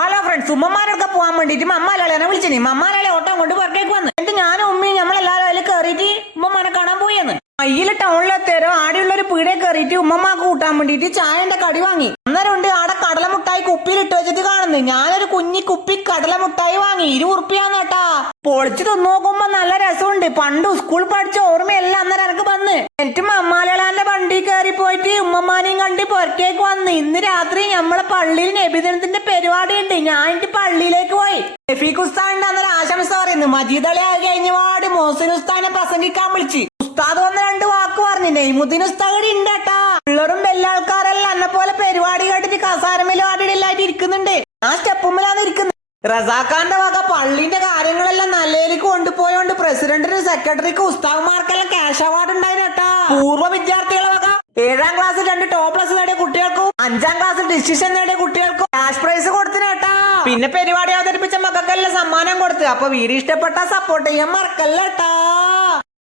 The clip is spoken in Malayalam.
ഹലോ ഫ്രണ്ട്സ്, ഉമ്മമാരൊക്കെ പോകാൻ വേണ്ടിട്ട് മമ്മാലാളെ വിളിച്ചിനി. മമ്മാലാളെ ഓട്ടം കൊണ്ട് പുറത്തേക്ക് വന്ന് എന്നിട്ട് ഞാനും ഉമ്മയും നമ്മളെല്ലാരും അതിൽ കയറിയിട്ട് ഉമ്മമാനെ കാണാൻ പോയെന്ന്. അയ്യില് ടൗണിലെത്തേരോ ആടെയുള്ള ഒരു പീടെ കയറിയിട്ട് ഉമ്മമാക്ക് കൂട്ടാൻ വേണ്ടിട്ട് ചായന്റെ കടി വാങ്ങി. അന്നേരം ഉണ്ട് ആടെ കടലമുട്ടായി കുപ്പിയിലിട്ട് വെച്ചിട്ട് കാണുന്നു. ഞാനൊരു കുഞ്ഞി കുപ്പി കടലമുട്ടായി വാങ്ങി. 20 ഉറുപ്പിയാന്ന് കേട്ടാ. പൊളിച്ച് തിന്നു നോക്കുമ്പോ നല്ല രസമുണ്ട്. പണ്ട് സ്കൂൾ പഠിച്ച ഓർമ്മയെല്ലാം അന്നേരം എനിക്ക് വന്ന്. എന്നിട്ട് മമ്മാലാളാന്റെ വണ്ടി കയറി പോയിട്ട് ഉമ്മമാനെയും കണ്ട് പുറത്തേക്ക് വന്ന്. ഇന്ന് രാത്രി നമ്മളെ പള്ളിയിൽ നബിദിനത്തിന്റെ പരിപാടി ഉണ്ട്. ഞാൻ എന്റെ പള്ളിയിലേക്ക് പോയി. ഷഫീഖ് ഉസ്താദിന്റെ അന്നേരം ആശംസ പറയുന്നു. മജീദ് അലി ആയി കഴിഞ്ഞപാട് മോഹസിൻ ഉസ്താദിനെ പ്രസംഗിക്കാൻ വിളിച്ച്. ഉസ്താദ് വന്ന് 2 വാക്ക് പറഞ്ഞു. നെയ്മുദ്ദീൻ ഉസ്താദ് ഉണ്ടാട്ടാ. പിള്ളേരും വലിയ ആൾക്കാരെല്ലാം എന്നെ പോലെ പരിപാടി കേട്ടിട്ട് കസാരമേലും ആടിയിലായിട്ട് ഇരിക്കുന്നുണ്ട്. ആ സ്റ്റെപ്പുമ്മിലാണ് ഇരിക്കുന്നത്. റസാഖാന്റെ വക പള്ളിന്റെ കാര്യങ്ങളെല്ലാം നല്ലതിലേക്ക് കൊണ്ടുപോയോണ്ട് പ്രസിഡന്റിനും സെക്രട്ടറിക്കും ഉസ്താദ്മാർക്കെല്ലാം ക്യാഷ് അവാർഡ് ഉണ്ടായിട്ടാ. പൂർവ്വ വിദ്യാർത്ഥികളെ വക 7ാം ക്ലാസ്സിൽ 2 ടോപ്പ് പ്ലസ് നേടിയ കുട്ടികൾക്കും 5ാം ക്ലാസ്സിൽ ഡിസിഷൻ നേടിയ കുട്ടികൾക്കും ക്യാഷ് പ്രൈസ് കൊടുത്തിനേട്ടാ. പിന്നെ പരിപാടി അവതരിപ്പിച്ച മക്കൾക്കെല്ലാം സമ്മാനം കൊടുത്ത്. അപ്പൊ വീഡിയോ ഇഷ്ടപ്പെട്ടാ സപ്പോർട്ട് ചെയ്യാൻ മറക്കല്ലേട്ടാ.